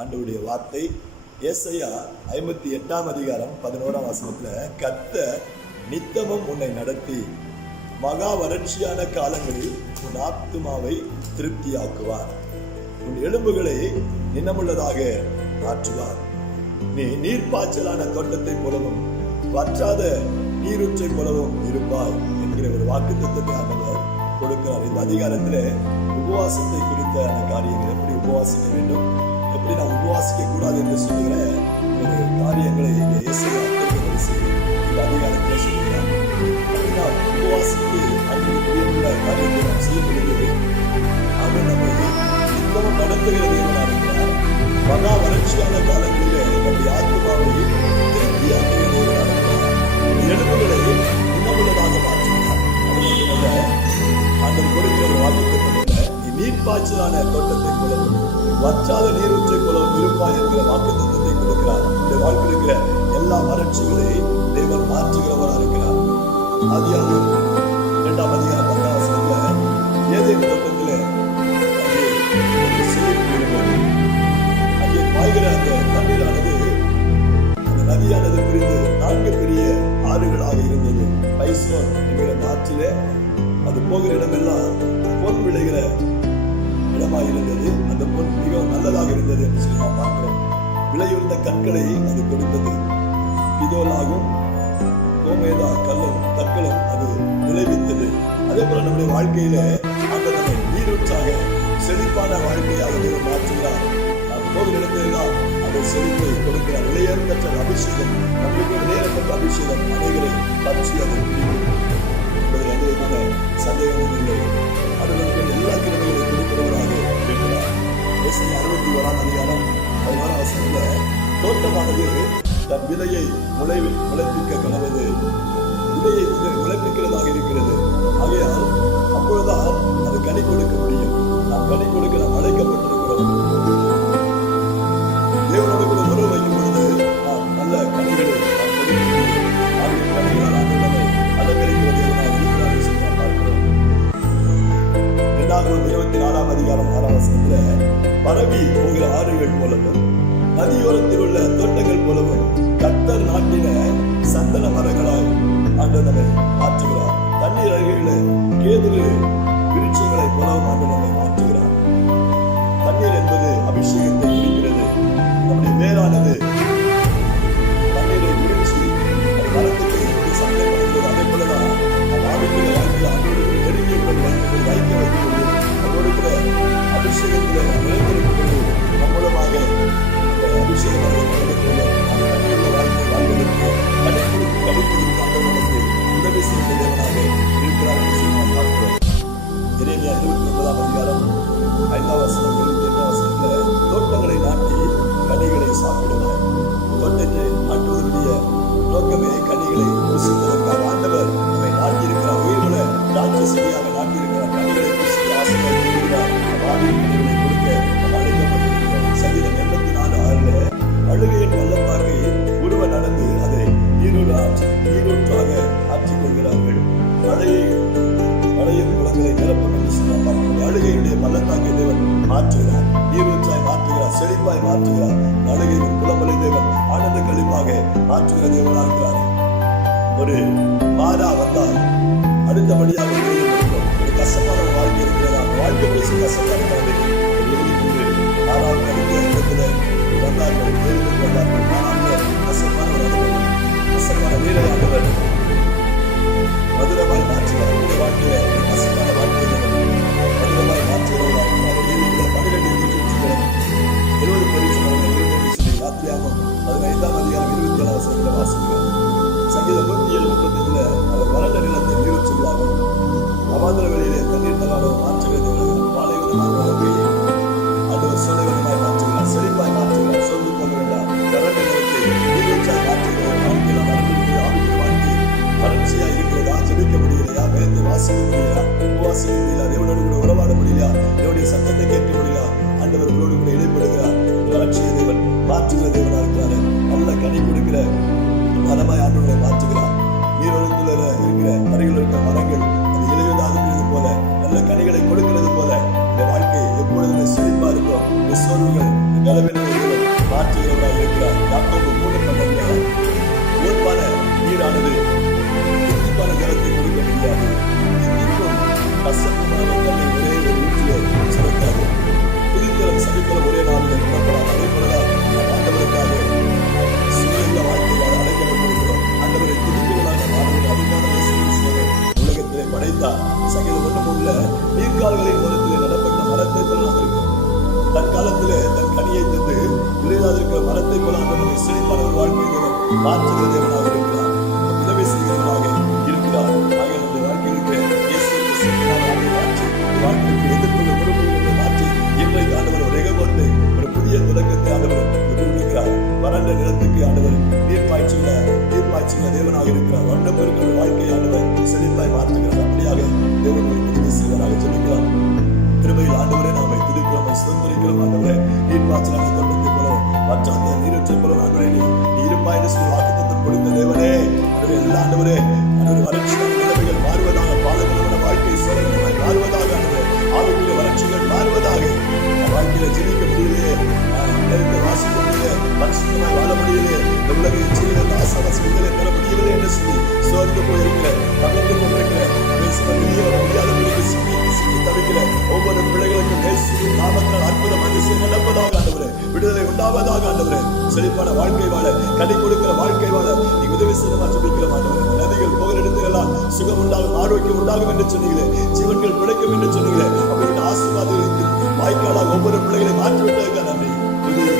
ஆண்டவருடைய வார்த்தை ஏசையா ஐம்பத்தி எட்டாம் அதிகாரம் பதினோராம் வசனத்துல கத்த நித்தமும் உன்னை நடத்தி மகா வறட்சியான காலங்களில் உன் ஆத்துமாவை திருப்தியாக்குவார். உன் எலும்புகளை நினமுள்ளதாக மாற்றுவார் நீ நீர்ப்பாய்ச்சலான தோட்டத்தை போலவும் வற்றாத நீரூற்றை போலவும் இருப்பாய் என்கிற ஒரு வாக்கு தத்துவத்தை ஆண்டவர் கொடுக்கிறார். இந்த அதிகாரத்தில் உபவாசத்தை குறித்த அந்த காரியங்கள் எப்படி உபவாசிக்க வேண்டும்? எப்படி நாம் உபவாசிக்க கூடாது என்று சொல்லுகிற ஒரு காரியங்களை இங்கே இந்த அதிகாரத்தில் சொல்கிறார் அப்படி உபவாசித்து அன்று பிரியமுள்ள காரியத்தை நாம் செய்யும் அவர் நம்மை நித்தமும் நடத்துகிற தேவனாக இருக்கிறார். மகா வறட்சியான காலங்களிலே நம்முடைய ஆத்மாவை வற்றாத நீரூற்றை போலவும் இருப்பாய் என்கிற வாக்கு தத்துவத்தை கொடுக்கிறார். இந்த வாழ்க்கையில் இருக்கிற எல்லா வறட்சிகளை தேவன் மாற்றுகிறவராக இருக்கிறார். அதிகாரம் இரண்டாம் அதிகாரம் பத்தாம் வசனத்துல ஏதே தோட்டத்திலே அங்கே பாய்கிற அந்த தண்ணீரானது அந்த நதியானது பிரிந்து நான்கு பெரிய ஆறுகளாக இருந்தது. பைசோன் என்கிற அந்த ஆற்றிலே அது போகிற இடமெல்லாம் பொன் விளைகிற இடமாக இருந்தது அந்த பொன் மிக இருந்தது என்று சொல்லி நாம் பார்க்கிறோம். விலையுறந்த கற்களை அது கொடுத்தது. இதோலாகும் கோமேதா கல்லும் கற்களும் அது விளைவித்தது. அதே போல நம்முடைய வாழ்க்கையில அந்த நம்மை நீரூற்றாக செழிப்பான வாழ்க்கையாக தேவன் மாற்றுகிறார். நாம் போகிற இடத்திலெல்லாம் அந்த செழிப்பை கொடுக்கிற விலையேற்பற்ற அபிஷேகம் நம்மளுக்கு விலையேறப்பட்ட அபிஷேகம் அனைவரை பற்றி அதை பிடிக்கும் என்பதில் எந்த சந்தேகமும் இல்லை. அது அறுபத்தி அதிகாரம் பதினோராம் வசனத்துல தோட்டமானது தன் விதையை முளைவில் முளைப்பிக்க கனவது. விதையை வந்து முளைப்பிக்கிறதாக இருக்கிறது. ஆகையால் அப்பொழுதுதான் அது கனி கொடுக்க முடியும். நாம் கனி கொடுக்க நாம் அழைக்கப்பட்டிருக்கிறோம். தேவனோடு கூட உறவு வைக்கும் பொழுது நாம் நல்ல கனிகளை நாம் இருக்கிறார் பார்க்கிறோம். இரண்டாவது இருபத்தி நாலாம் அதிகாரம் பரவி போகிற ஆறுகள் போலவும் நதியோரத்தில் உள்ள தோட்டங்கள் போலவும் கத்தர் நாட்டின சந்தன மரங்களாய் ஆண்டவனை மாற்றுகிறார். தண்ணீர் அருகில கேதுரு விருட்சங்களை போலவும் ஆண்டவனை மாற்றுகிறார். தண்ணீர் என்பது அபிஷேகத்தை குறிக்கிறது. நம்முடைய வேறானது தண்ணீரை குடிச்சு மரத்துக்கு எப்படி சந்தைப்படுகிறது அதே போலதான் நெருங்கிய வைக்க அபிஷேகத்தில் மழையை குளங்களை நிரப்பும் என்று சொன்னார் பார்க்கிறோம். அழுகையுடைய பள்ளத்தாக்கை தேவன் மாற்றுகிறார். நீரூற்றாய் மாற்றுகிறார் செழிப்பாய் மாற்றுகிறார். அழுகையின் குளமலை தேவன் ஆனந்த கழிப்பாக மாற்றுகிற தேவனாக இருக்கிறார். ஒரு மாதா வந்தால் அடுத்தபடியாக வேலை ஒரு கசப்பான வாழ்க்கை இருக்கிறதா? வாழ்க்கை முழுசு கசப்பான இருக்கிறது. ஆறாவது அடுத்த இடத்துல வந்தார்கள் வேலைக்கு கொண்டார்கள். ஆனால் கசப்பான ஒரு சங்கீதத்தில் ஏழாம் வாசிக்கிறோம் சங்கீதம் நூற்றி ஏழு முப்பத்தஞ்சுல அவர் வறண்ட நிலத்தை நீர் சொல்லாமல் அவாந்திர வெளியிலே தண்ணீர் தராளம் மாற்றுகிறது பாலைவனமாக அது ஒரு சோலைவனமாய் மாற்றுகிறார் செழிப்பாய் மாற்றுகிறார் சொல்லி போக வேண்டாம். வறண்ட நிலத்தை நீரூற்றாய் மாற்றுகிறார் வாழ்க்கையில் வறண்டிருக்கிற ஆவிக்குரிய வாழ்க்கை வறட்சியாக இருக்கிறதா? ஜெபிக்க முடியலையா வேதத்தை வாசிக்க முடியலையா உபவாசிக்க முடியல? தேவனோடு கூட உறவாட முடியலையா தேவனுடைய சத்தத்தை கேட்க முடியலையா ஆண்டவர் உங்களோடு கூட இடைப்படுகிறார் நீர்க்கால்களின் ஓரத்திலே நடப்பட்ட மரத்தை போல நாம் தன் காலத்திலே தன் கனியை தந்து இளையாதிருக்கிற மரத்தை போல ஆண்டவரை செழிப்பான ஒரு வாழ்க்கை தேவன் மாற்றுகிற தேவனாக இருக்கிறார். உதவி செய்கிறவனாக இருக்கிறார். ஆக நம்முடைய வாழ்க்கையிலுக்கு மாற்றி வாழ்க்கைக்கு எதிர்கொள்ள மாற்றி இன்றைக்கு ஆண்டவர் ஒரு ஒரு புதிய தொடக்கத்தை ஆண்டவர் விரும்புகிறார். வறண்ட நிலத்துக்கு ஆண்டவர் நீர் பாய்ச்சியுள்ள நீர் தேவனாக இருக்கிறார். வண்ணம் இருக்கிற வாழ்க்கையை செழிப்பாய் பார்த்துக்கிறார் அப்படியாக தேவன் ஒரு உதவி செய்வராக சொல்லுகிறார் கிருபையில் ஆண்டவரே நாமை துதிக்கிறோம் சுதந்திரிக்கிறோம் ஆண்டவரே. நீர் பாய்ச்சலான தோட்டத்தை போல மற்ற அந்த நீரற்றை போல ஆண்டவரே நீ இருப்பாய் என்று சொல்லி வாக்கு வாக்குத்தத்தம் கொடுத்த தேவனே. அதுவே எல்லா ஆண்டவரே. ஆண்டவரே வறட்சியான நிலைமைகள் மாறுவதாக பாலகமான வாழ்க்கை சோழனமாய் மாறுவதாக ஆண்டவரே. ஆவிக்குரிய வறட்சிகள் மாறுவதாக நம் வாழ்க்கையில ஜீவிக்க செழிப்பான வாழ்க்கை வாழ கடை கொடுக்கிற வாழ்க்கை வாழ. நீ உதவி செய்யமா ஜபிக்கிற மாட்டோம் நதிகள் போகிற இடத்திலெல்லாம் சுகம் உண்டாகும் ஆரோக்கியம் உண்டாகும் என்று சொன்னீங்களே. ஜீவன்கள் பிழைக்கும் என்று சொன்னீங்களே. அப்படிப்பட்ட ஆசீர்வாதங்களுக்கு வாய்க்காலாக ஒவ்வொரு பிள்ளைகளை மாற்றிவிட்டதற்கான நன்றி. புதிய